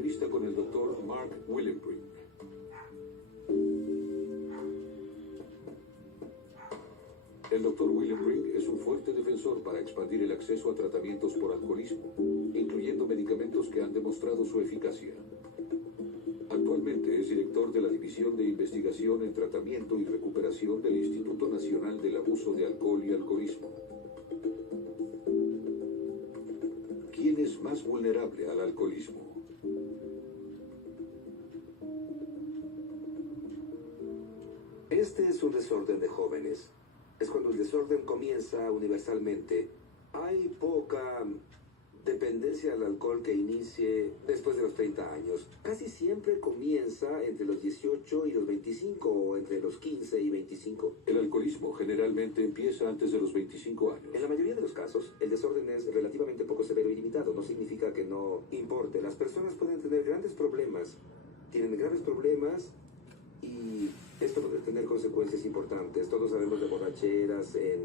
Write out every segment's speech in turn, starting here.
Entrevista con el Dr. Mark Willenbrink. El Dr. Willenbrink es un fuerte defensor para expandir el acceso a tratamientos por alcoholismo, incluyendo medicamentos que han demostrado su eficacia. Actualmente es director de la División de Investigación en Tratamiento y Recuperación del Instituto Nacional del Abuso de Alcohol y Alcoholismo. ¿Quién es más vulnerable al alcoholismo? Este es un desorden de jóvenes. Es cuando el desorden comienza universalmente. Hay poca dependencia al alcohol que inicie después de los 30 años. Casi siempre comienza entre los 18 y los 25 o entre los 15 y 25. El alcoholismo generalmente empieza antes de los 25 años. En la mayoría de los casos, el desorden es relativamente poco severo y limitado. No significa que no importe. Las personas pueden tener grandes problemas. Tienen graves problemas y esto puede tener consecuencias importantes. Todos sabemos de borracheras en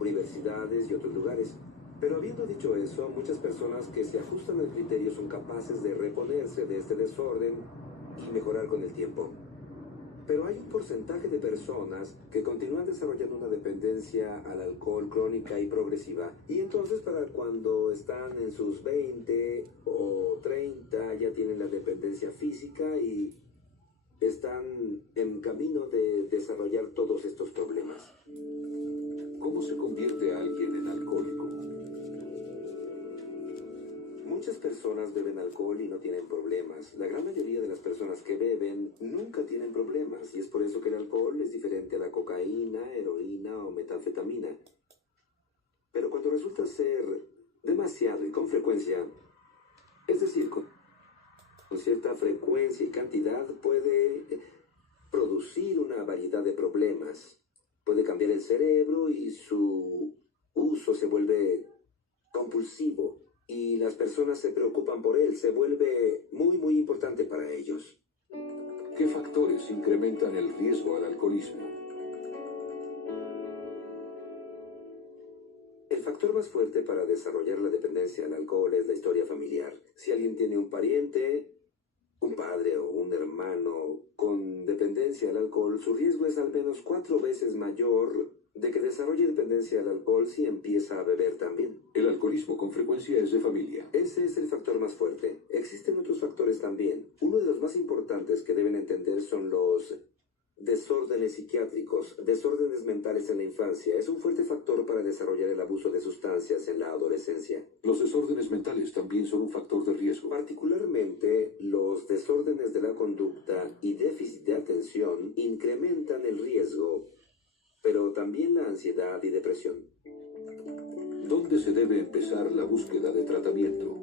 universidades y otros lugares. Pero habiendo dicho eso, muchas personas que se ajustan al criterio son capaces de reponerse de este desorden y mejorar con el tiempo. Pero hay un porcentaje de personas que continúan desarrollando una dependencia al alcohol crónica y progresiva. Y entonces para cuando están en sus 20 o 30 ya tienen la dependencia física y están en camino de desarrollar todos estos problemas. ¿Cómo se convierte a alguien en alcohólico? Muchas personas beben alcohol y no tienen problemas. La gran mayoría de las personas que beben nunca tienen problemas y es por eso que el alcohol es diferente a la cocaína, heroína o metanfetamina. Pero cuando resulta ser demasiado y con frecuencia, es decir, con cierta frecuencia y cantidad, puede producir una variedad de problemas. Puede cambiar el cerebro y su uso se vuelve compulsivo. Y las personas se preocupan por él, se vuelve muy importante para ellos. ¿Qué factores incrementan el riesgo al alcoholismo? El factor más fuerte para desarrollar la dependencia al alcohol es la historia familiar. Si alguien tiene un pariente, un padre o un hermano con dependencia al alcohol, su riesgo es al menos 4 veces mayor de que desarrolle dependencia al alcohol si empieza a beber también. El alcoholismo con frecuencia es de familia. Ese es el factor más fuerte. Existen otros factores también. Uno de los más importantes que deben entender son los desórdenes psiquiátricos, desórdenes mentales en la infancia. Es un fuerte factor para desarrollar el abuso de sustancias en la adolescencia. Los desórdenes mentales también son un factor de riesgo. Particularmente, los desórdenes de la conducta y déficit de atención incrementan el riesgo, pero también la ansiedad y depresión. ¿Dónde se debe empezar la búsqueda de tratamiento?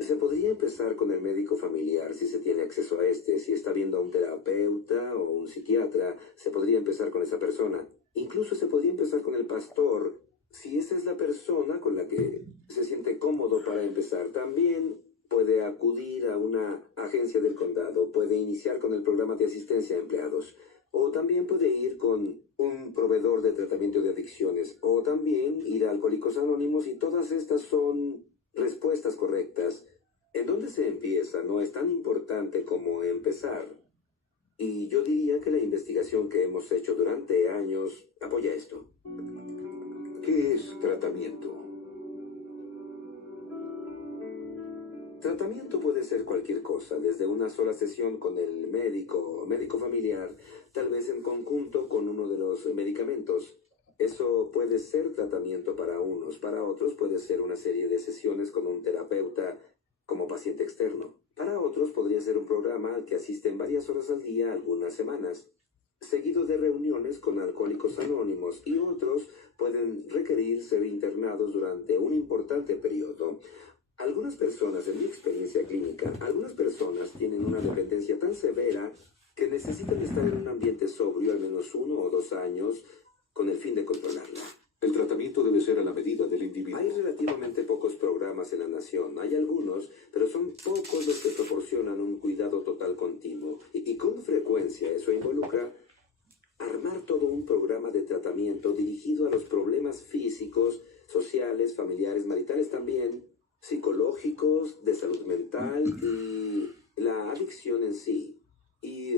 Se podría empezar con el médico familiar si se tiene acceso a este. Si está viendo a un terapeuta o un psiquiatra, se podría empezar con esa persona. Incluso se podría empezar con el pastor, si esa es la persona con la que se siente cómodo para empezar. También puede acudir a una agencia del condado, puede iniciar con el programa de asistencia a empleados, o también puede ir con un proveedor de tratamiento de adicciones, o también ir a Alcohólicos Anónimos, y todas estas son respuestas correctas. En dónde se empieza no es tan importante como empezar. Y yo diría que la investigación que hemos hecho durante años apoya esto. ¿Qué es tratamiento? Tratamiento puede ser cualquier cosa, desde una sola sesión con el médico familiar, tal vez en conjunto con uno de los medicamentos. Eso puede ser tratamiento para unos, para otros puede ser una serie de sesiones con un terapeuta como paciente externo. Para otros podría ser un programa al que asisten varias horas al día, algunas semanas, seguido de reuniones con Alcohólicos Anónimos, y otros pueden requerir ser internados durante un importante periodo. Algunas personas, en mi experiencia clínica, algunas personas tienen una dependencia tan severa que necesitan estar en un ambiente sobrio al menos 1 o 2 años con el fin de controlarla. El tratamiento debe ser a la medida del individuo. Hay relativamente pocos programas en la nación. Hay algunos, pero son pocos los que proporcionan un cuidado total continuo. Y con frecuencia eso involucra armar todo un programa de tratamiento dirigido a los problemas físicos, sociales, familiares, maritales también, psicológicos, de salud mental y la adicción en sí. Y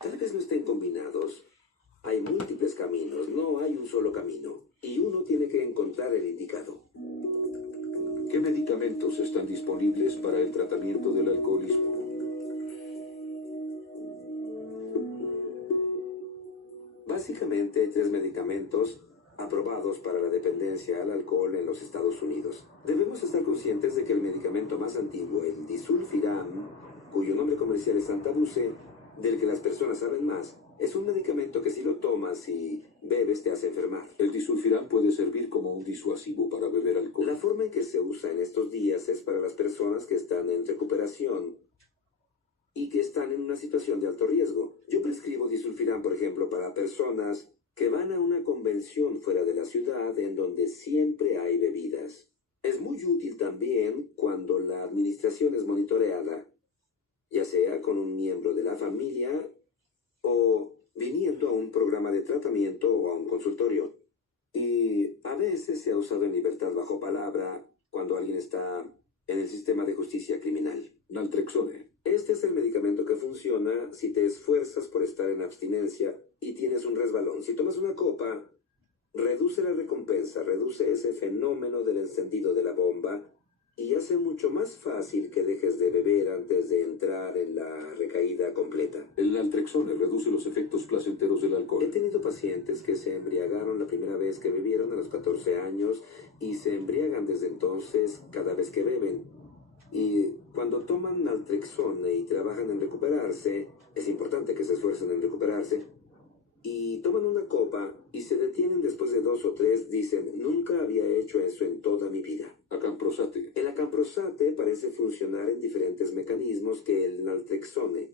tal vez no estén combinados. Hay múltiples caminos, no hay un solo camino. Y uno tiene que encontrar el indicado. ¿Qué medicamentos están disponibles para el tratamiento del alcoholismo? Básicamente hay 3 medicamentos aprobados para la dependencia al alcohol en los Estados Unidos. Debemos estar conscientes de que el medicamento más antiguo, el disulfiram, cuyo nombre comercial es Santabuce, del que las personas saben más, es un medicamento que si lo tomas y bebes te hace enfermar. El disulfiram puede servir como un disuasivo para beber alcohol. La forma en que se usa en estos días es para las personas que están en recuperación y que están en una situación de alto riesgo. Yo prescribo disulfiram, por ejemplo, para personas que van a una convención fuera de la ciudad en donde siempre hay bebidas. Es muy útil también cuando la administración es monitoreada, ya sea con un miembro de la familia o viniendo a un programa de tratamiento o a un consultorio. Y a veces se ha usado en libertad bajo palabra cuando alguien está en el sistema de justicia criminal. Naltrexone. Este es el medicamento que funciona si te esfuerzas por estar en abstinencia y tienes un resbalón. Si tomas una copa, reduce la recompensa, reduce ese fenómeno del encendido de la bomba y hace mucho más fácil que dejes de beber antes de entrar en la recaída completa. El naltrexone reduce los efectos placenteros del He alcohol. tenido pacientes que se embriagaron la primera vez que bebieron a los 14 años y se embriagan desde entonces cada vez que beben. Y cuando toman naltrexone y trabajan en recuperarse, es importante que se esfuercen en recuperarse, y toman una copa y se detienen después de 2 o 3, dicen, nunca había hecho eso en toda mi vida. Acamprosate. El acamprosate parece funcionar en diferentes mecanismos que el naltrexone.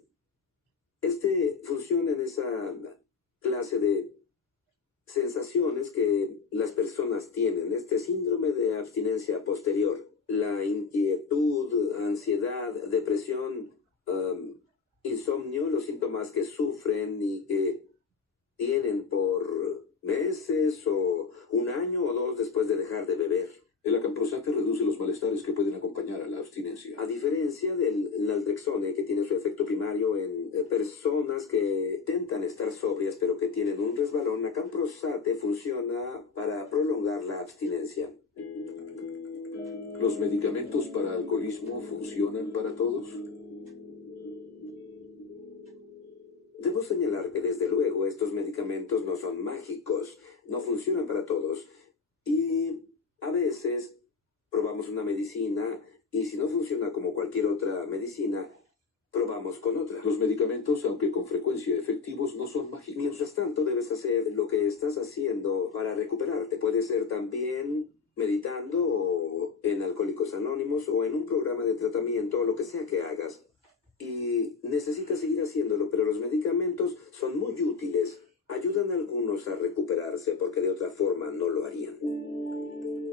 Este funciona en esa clase de sensaciones que las personas tienen, este síndrome de abstinencia posterior, la inquietud, ansiedad, depresión, insomnio, los síntomas que sufren y que tienen por meses o 1 año o 2 después de dejar de beber. El acamprosate reduce los malestares que pueden acompañar a la abstinencia. A diferencia del naltrexone, que tiene su efecto primario en personas que intentan estar sobrias pero que tienen un resbalón, acamprosate funciona para prolongar la abstinencia. ¿Los medicamentos para alcoholismo funcionan para todos? Debo señalar que desde luego estos medicamentos no son mágicos, no funcionan para todos. Y a veces probamos una medicina y si no funciona como cualquier otra medicina, probamos con otra. Los medicamentos, aunque con frecuencia efectivos, no son mágicos. Mientras tanto, debes hacer lo que estás haciendo para recuperarte. Puede ser también meditando o en Alcohólicos Anónimos o en un programa de tratamiento o lo que sea que hagas. Y necesitas seguir haciéndolo, pero los medicamentos son muy útiles. Ayudan a algunos a recuperarse porque de otra forma no lo harían.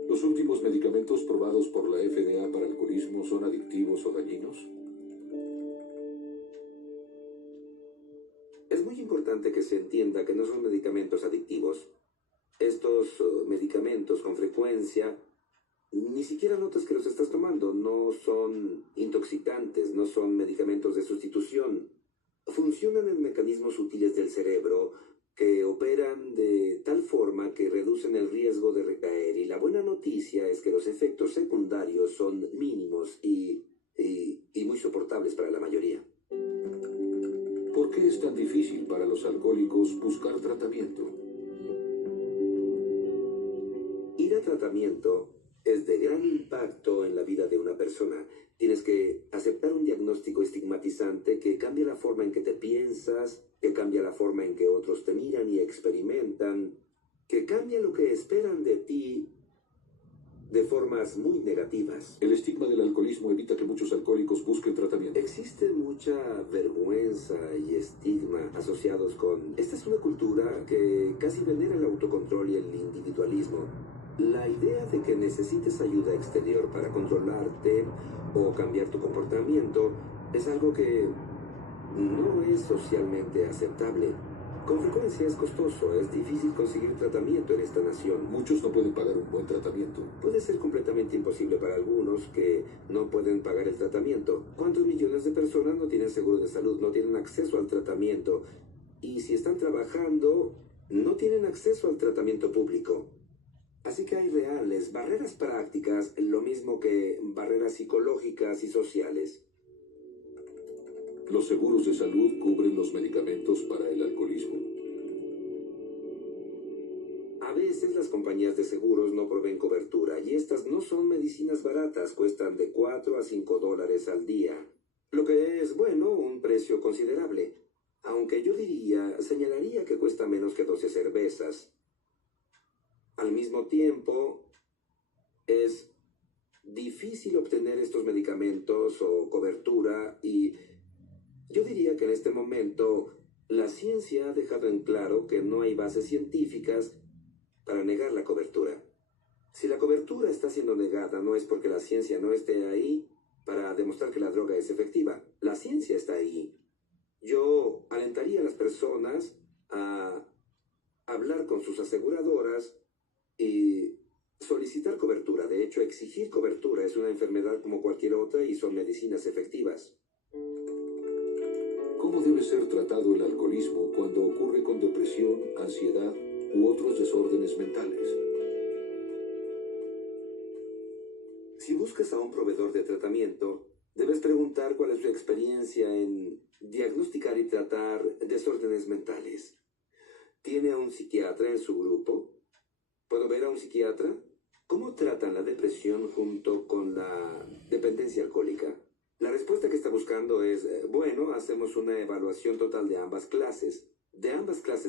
¿Los últimos medicamentos probados por la FDA para alcoholismo son adictivos o dañinos? Es muy importante que se entienda que no son medicamentos adictivos. Estos medicamentos con frecuencia ni siquiera notas que los estás tomando. No son intoxicantes, no son medicamentos de sustitución. Funcionan en mecanismos sutiles del cerebro que operan de tal forma que reducen el riesgo de recaer. Y la buena noticia es que los efectos secundarios son mínimos y muy soportables para la mayoría. ¿Por qué es tan difícil para los alcohólicos buscar tratamiento? Ir a tratamiento es de gran impacto en la vida de una persona. Tienes que aceptar un diagnóstico estigmatizante que cambia la forma en que te piensas, que cambia la forma en que otros te miran y experimentan, que cambia lo que esperan de ti de formas muy negativas. El estigma del alcoholismo evita que muchos alcohólicos busquen tratamiento. Existe mucha vergüenza y estigma asociados con... Esta es una cultura que casi venera el autocontrol y el individualismo. La idea de que necesites ayuda exterior para controlarte o cambiar tu comportamiento es algo que no es socialmente aceptable. Con frecuencia es costoso, es difícil conseguir tratamiento en esta nación. Muchos no pueden pagar un buen tratamiento. Puede ser completamente imposible para algunos que no pueden pagar el tratamiento. ¿Cuántos millones de personas no tienen seguro de salud, no tienen acceso al tratamiento? Y si están trabajando, no tienen acceso al tratamiento público. Así que hay reales barreras prácticas, lo mismo que barreras psicológicas y sociales. ¿Los seguros de salud cubren los medicamentos para el alcoholismo? A veces las compañías de seguros no proveen cobertura y estas no son medicinas baratas, cuestan de 4 a 5 dólares al día. Lo que es, bueno, un precio considerable. Aunque yo señalaría que cuesta menos que 12 cervezas. Al mismo tiempo, es difícil obtener estos medicamentos o cobertura y yo diría que en este momento la ciencia ha dejado en claro que no hay bases científicas para negar la cobertura. Si la cobertura está siendo negada, no es porque la ciencia no esté ahí para demostrar que la droga es efectiva. La ciencia está ahí. Yo alentaría a las personas a hablar con sus aseguradoras y solicitar cobertura. De hecho, exigir cobertura es una enfermedad como cualquier otra y son medicinas efectivas. ¿Cómo debe ser tratado el alcoholismo cuando ocurre con depresión, ansiedad u otros desórdenes mentales? Si buscas a un proveedor de tratamiento, debes preguntar cuál es su experiencia en diagnosticar y tratar desórdenes mentales. ¿Tiene a un psiquiatra en su grupo? ¿Puedo ver a un psiquiatra? ¿Cómo tratan la depresión junto con la dependencia alcohólica? La respuesta que está buscando es, bueno, hacemos una evaluación total de ambas clases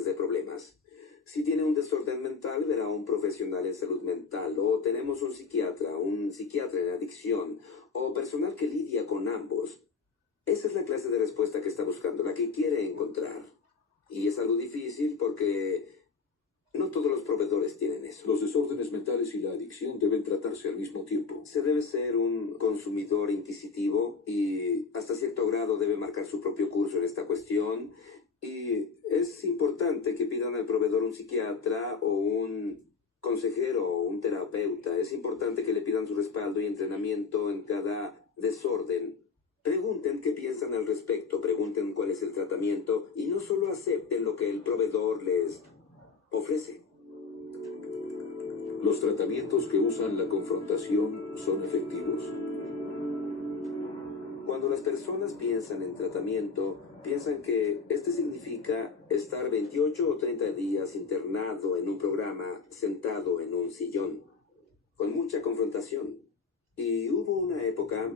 de problemas. Si tiene un desorden mental, verá a un profesional en salud mental, o tenemos un psiquiatra en adicción, o personal que lidia con ambos. Esa es la clase de respuesta que está buscando, la que quiere encontrar. Y es algo difícil porque no todos los proveedores tienen eso. Los desórdenes mentales y la adicción deben tratarse al mismo tiempo. Se debe ser un consumidor inquisitivo y hasta cierto grado debe marcar su propio curso en esta cuestión. Y es importante que pidan al proveedor un psiquiatra o un consejero o un terapeuta. Es importante que le pidan su respaldo y entrenamiento en cada desorden. Pregunten qué piensan al respecto, pregunten cuál es el tratamiento y no solo acepten lo que el proveedor les ofrece. ¿Los tratamientos que usan la confrontación son efectivos? Cuando las personas piensan en tratamiento, piensan que este significa estar 28 o 30 días internado en un programa, sentado en un sillón, con mucha confrontación. Y hubo una época,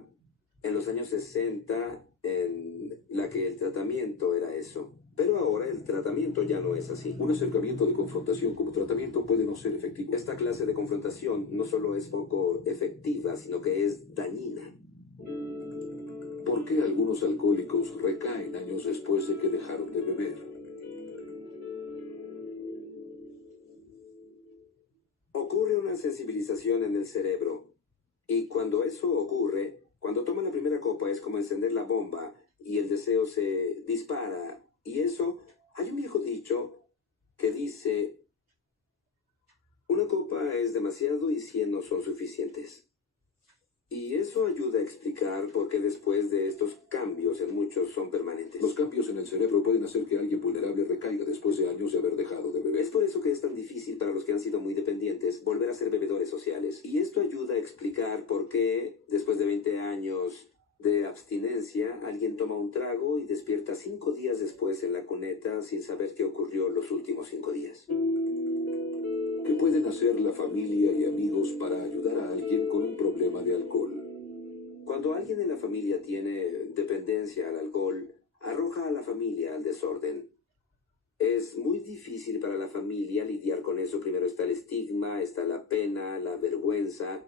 en los años 60, en la que el tratamiento era eso. Pero ahora el tratamiento ya no es así. Un acercamiento de confrontación como tratamiento puede no ser efectivo. Esta clase de confrontación no solo es poco efectiva, sino que es dañina. ¿Por qué algunos alcohólicos recaen años después de que dejaron de beber? Ocurre una sensibilización en el cerebro. Y cuando eso ocurre, cuando toman la primera copa es como encender la bomba y el deseo se dispara. Y eso, hay un viejo dicho que dice, una copa es demasiado y 100 no son suficientes. Y eso ayuda a explicar por qué después de estos cambios en muchos son permanentes. Los cambios en el cerebro pueden hacer que alguien vulnerable recaiga después de años de haber dejado de beber. Es por eso que es tan difícil para los que han sido muy dependientes volver a ser bebedores sociales. Y esto ayuda a explicar por qué, después de 20 años de abstinencia, alguien toma un trago y despierta 5 días después en la cuneta sin saber qué ocurrió los últimos 5 días. ¿Qué pueden hacer la familia y amigos para ayudar a alguien con un problema de alcohol? Cuando alguien en la familia tiene dependencia al alcohol, arroja a la familia al desorden. Es muy difícil para la familia lidiar con eso. Primero está el estigma, está la pena, la vergüenza.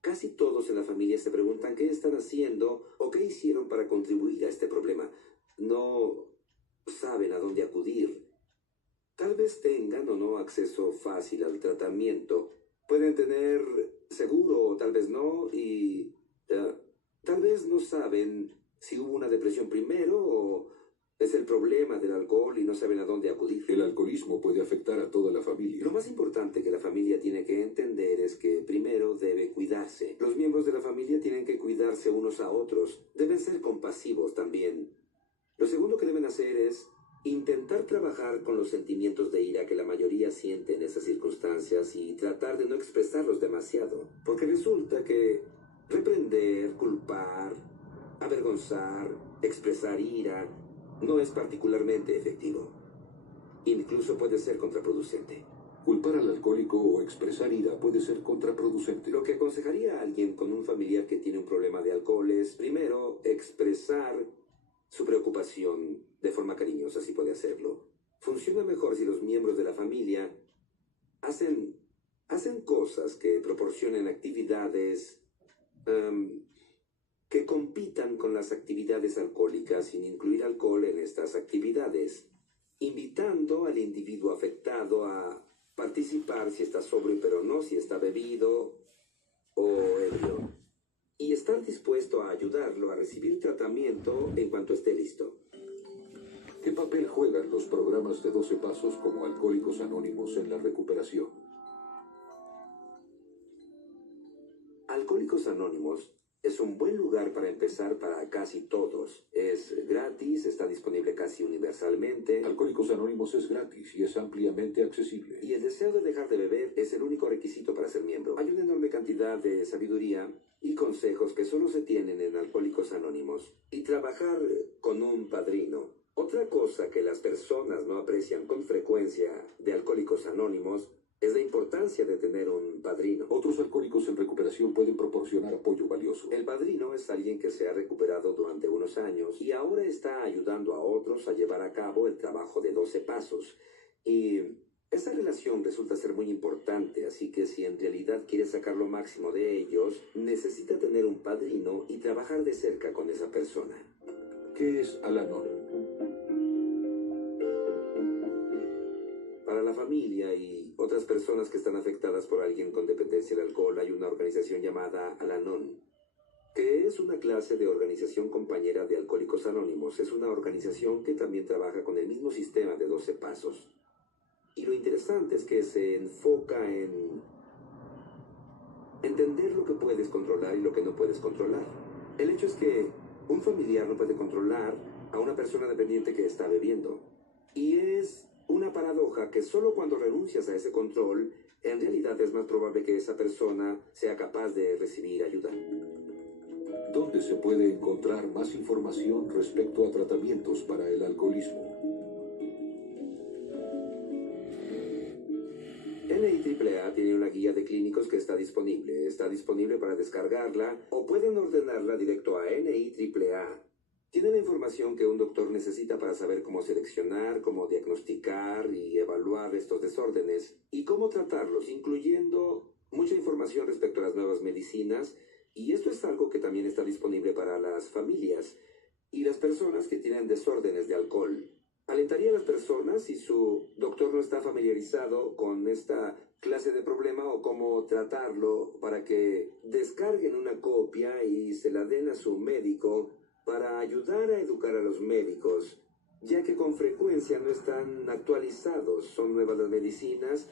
Casi todos en la familia se preguntan qué están haciendo o qué hicieron para contribuir a este problema. No saben a dónde acudir. Tal vez tengan o no acceso fácil al tratamiento. Pueden tener seguro o tal vez no y tal vez no saben si hubo una depresión primero o Es el problema del alcohol y no saben a dónde acudir. El alcoholismo puede afectar a toda la familia. Lo más importante que la familia tiene que entender es que primero debe cuidarse. Los miembros de la familia tienen que cuidarse unos a otros. Deben ser compasivos también. Lo segundo que deben hacer es intentar trabajar con los sentimientos de ira que la mayoría siente en esas circunstancias y tratar de no expresarlos demasiado. Porque resulta que reprender, culpar, avergonzar, expresar ira no es particularmente efectivo. Incluso puede ser contraproducente. Culpar al alcohólico o expresar ira puede ser contraproducente. Lo que aconsejaría a alguien con un familiar que tiene un problema de alcohol es, primero, expresar su preocupación de forma cariñosa, si puede hacerlo. Funciona mejor si los miembros de la familia hacen cosas que proporcionen actividades que compitan con las actividades alcohólicas sin incluir alcohol en estas actividades, invitando al individuo afectado a participar si está sobrio pero no si está bebido o ebrio, y estar dispuesto a ayudarlo a recibir tratamiento en cuanto esté listo. ¿Qué papel juegan los programas de 12 pasos como Alcohólicos Anónimos en la recuperación? Alcohólicos Anónimos es un buen lugar para empezar para casi todos. Es gratis, está disponible casi universalmente. Alcohólicos Anónimos es gratis y es ampliamente accesible. Y el deseo de dejar de beber es el único requisito para ser miembro. Hay una enorme cantidad de sabiduría y consejos que solo se tienen en Alcohólicos Anónimos. Y trabajar con un padrino. Otra cosa que las personas no aprecian con frecuencia de Alcohólicos Anónimos es la importancia de tener un padrino. Otros alcohólicos en recuperación pueden proporcionar apoyo valioso. El padrino es alguien que se ha recuperado durante unos años y ahora está ayudando a otros a llevar a cabo el trabajo de 12 pasos. Y esa relación resulta ser muy importante, así que si en realidad quiere sacar lo máximo de ellos, necesita tener un padrino y trabajar de cerca con esa persona. ¿Qué es Al-Anon? Para la familia y otras personas que están afectadas por alguien con dependencia al alcohol, hay una organización llamada Al-Anon, que es una clase de organización compañera de Alcohólicos Anónimos. Es una organización que también trabaja con el mismo sistema de 12 pasos. Y lo interesante es que se enfoca en entender lo que puedes controlar y lo que no puedes controlar. El hecho es que un familiar no puede controlar a una persona dependiente que está bebiendo. Y es una paradoja que solo cuando renuncias a ese control, en realidad es más probable que esa persona sea capaz de recibir ayuda. ¿Dónde se puede encontrar más información respecto a tratamientos para el alcoholismo? NIAAA tiene una guía de clínicos que está disponible. Está disponible para descargarla o pueden ordenarla directo a NIAAA. Tiene la información que un doctor necesita para saber cómo seleccionar, cómo diagnosticar y evaluar estos desórdenes y cómo tratarlos, incluyendo mucha información respecto a las nuevas medicinas, y esto es algo que también está disponible para las familias y las personas que tienen desórdenes de alcohol. Alentaría a las personas si su doctor no está familiarizado con esta clase de problema o cómo tratarlo para que descarguen una copia y se la den a su médico para ayudar a educar a los médicos, ya que con frecuencia no están actualizados, son nuevas las medicinas,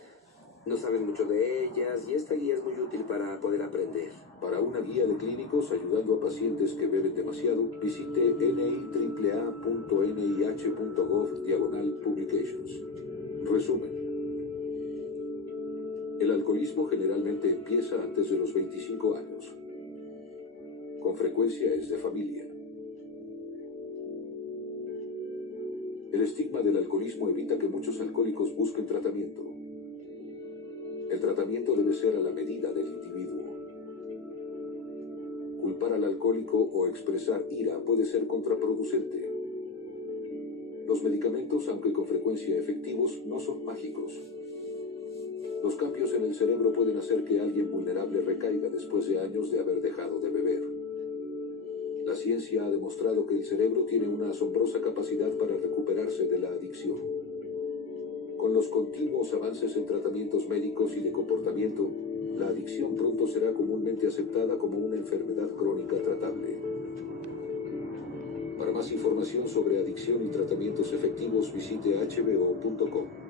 no saben mucho de ellas y esta guía es muy útil para poder aprender. Para una guía de clínicos ayudando a pacientes que beben demasiado, visite niaaa.nih.gov/publications. Resumen. El alcoholismo generalmente empieza antes de los 25 años. Con frecuencia es de familia. El estigma del alcoholismo evita que muchos alcohólicos busquen tratamiento. El tratamiento debe ser a la medida del individuo. Culpar al alcohólico o expresar ira puede ser contraproducente. Los medicamentos, aunque con frecuencia efectivos, no son mágicos. Los cambios en el cerebro pueden hacer que alguien vulnerable recaiga después de años de haber dejado de beber. La ciencia ha demostrado que el cerebro tiene una asombrosa capacidad para recuperarse de la adicción. Con los continuos avances en tratamientos médicos y de comportamiento, la adicción pronto será comúnmente aceptada como una enfermedad crónica tratable. Para más información sobre adicción y tratamientos efectivos, visite hbo.com.